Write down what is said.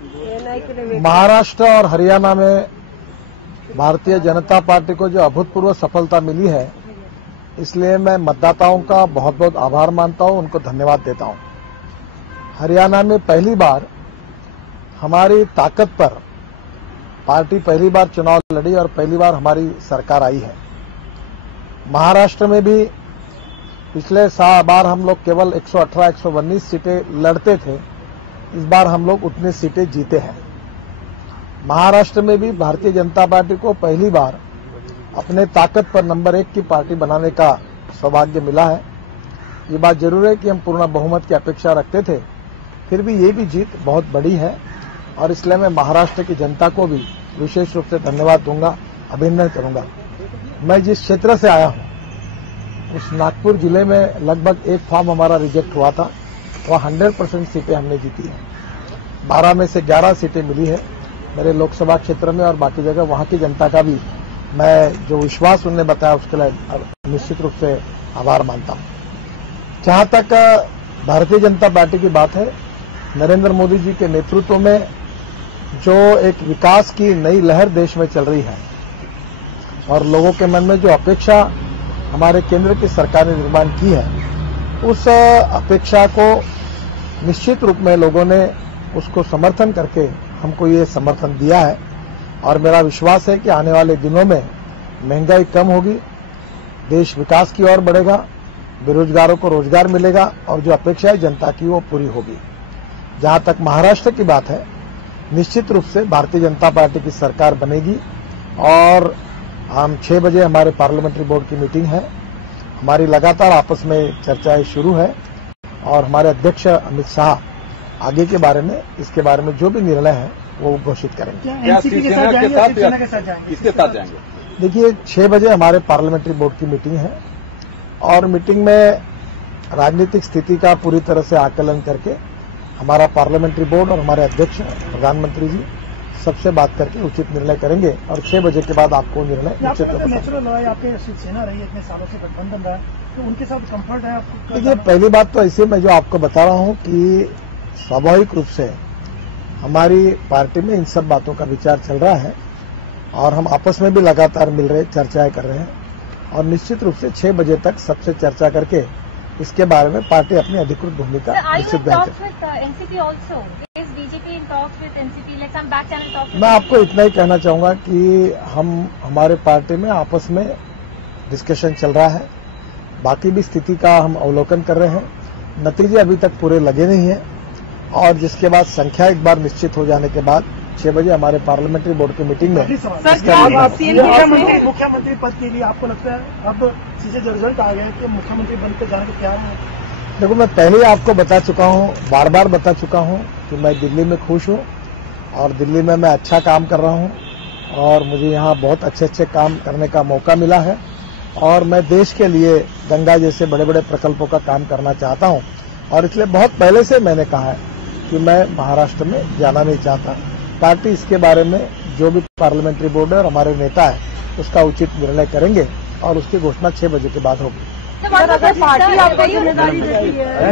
महाराष्ट्र और हरियाणा में भारतीय जनता पार्टी को जो अभूतपूर्व सफलता मिली है, इसलिए मैं मतदाताओं का बहुत बहुत आभार मानता हूं, उनको धन्यवाद देता हूं। हरियाणा में पहली बार हमारी ताकत पर पार्टी पहली बार चुनाव लड़ी और पहली बार हमारी सरकार आई है। महाराष्ट्र में भी पिछले बार हम लोग केवल 118-119 सीटें लड़ते थे, इस बार हम लोग उतनी सीटें जीते हैं। महाराष्ट्र में भी भारतीय जनता पार्टी को पहली बार अपने ताकत पर नंबर 1 की पार्टी बनाने का सौभाग्य मिला है। ये बात जरूर है कि हम पूर्ण बहुमत की अपेक्षा रखते थे, फिर भी ये भी जीत बहुत बड़ी है और इसलिए मैं महाराष्ट्र की जनता को भी विशेष रूप से धन्यवाद दूंगा, अभिनंदन करूंगा। मैं जिस क्षेत्र से आया हूं उस नागपुर जिले में लगभग एक फॉर्म हमारा रिजेक्ट हुआ था, वहां 100% सीटें हमने जीती हैं। 12 में से 11 सीटें मिली है मेरे लोकसभा क्षेत्र में और बाकी जगह। वहां की जनता का भी मैं जो विश्वास उन्होंने बताया उसके लिए निश्चित रूप से आभार मानता हूं। जहां तक भारतीय जनता पार्टी की बात है, नरेंद्र मोदी जी के नेतृत्व में जो एक विकास की नई लहर देश में चल रही है और लोगों के मन में जो अपेक्षा हमारे केंद्र की सरकार ने निर्माण की है, उस अपेक्षा को निश्चित रूप में लोगों ने उसको समर्थन करके हमको ये समर्थन दिया है और मेरा विश्वास है कि आने वाले दिनों में महंगाई कम होगी, देश विकास की ओर बढ़ेगा, बेरोजगारों को रोजगार मिलेगा और जो अपेक्षा है जनता की वो पूरी होगी। जहां तक महाराष्ट्र की बात है, निश्चित रूप से भारतीय जनता पार्टी की सरकार बनेगी और हम 6 बजे हमारे पार्लियामेंट्री बोर्ड की मीटिंग है। हमारी लगातार आपस में चर्चाएं शुरू है और हमारे अध्यक्ष अमित शाह आगे के बारे में, इसके बारे में जो भी निर्णय है वो घोषित करेंगे। एनसीपी के साथ जाएंगे? इसके साथ जाएंगे? देखिए, 6 बजे हमारे पार्लियामेंट्री बोर्ड की मीटिंग है और मीटिंग में राजनीतिक स्थिति का पूरी तरह से आकलन करके हमारा पार्लियामेंट्री बोर्ड और हमारे अध्यक्ष प्रधानमंत्री जी सबसे बात करके उचित निर्णय करेंगे और 6 बजे के बाद आपको निर्णय उचित नेचुरल लड़ाई आपके शिवसेना रही है, इतने सालों से गठबंधन रहा है, तो उनके साथ कंफर्ट है आपको? देखिए, पहली बात तो ऐसे मैं जो आपको बता रहा हूं कि स्वाभाविक रूप से हमारी पार्टी में इन सब बातों का विचार चल रहा है और हम आपस में भी लगातार मिल रहे, चर्चाएं कर रहे हैं और निश्चित रूप से 6 बजे तक सबसे चर्चा करके इसके बारे में पार्टी अपनी अधिकृत भूमिका निश्चित बयान करेगी। मैं आपको इतना ही कहना चाहूंगा कि हमारे पार्टी में आपस में डिस्कशन चल रहा है, बाकी भी स्थिति का हम अवलोकन कर रहे हैं। नतीजे अभी तक पूरे लगे नहीं हैं और जिसके बाद संख्या एक बार निश्चित हो जाने के बाद 6 बजे हमारे पार्लियामेंट्री बोर्ड की मीटिंग में मुख्यमंत्री पद के लिए आपको लगता है अब सीधे रिजल्ट आ गया कि मुख्यमंत्री बनकर जाने के तैयार हैं? देखो, मैं पहले ही आपको बता चुका हूं, बार बार बता चुका हूं कि मैं दिल्ली में खुश हूं और दिल्ली में मैं अच्छा काम कर रहा हूं और मुझे यहां बहुत अच्छे काम करने का मौका मिला है और मैं देश के लिए गंगा जैसे बड़े बड़े प्रकल्पों का काम करना चाहता हूं और इसलिए बहुत पहले से मैंने कहा है कि मैं महाराष्ट्र में जाना नहीं चाहता। पार्टी इसके बारे में जो भी पार्लियामेंट्री बोर्ड है और हमारे नेता है उसका उचित निर्णय करेंगे और उसकी घोषणा 6 बजे के बाद होगी। पार्टी आपको जिम्मेदारी देती है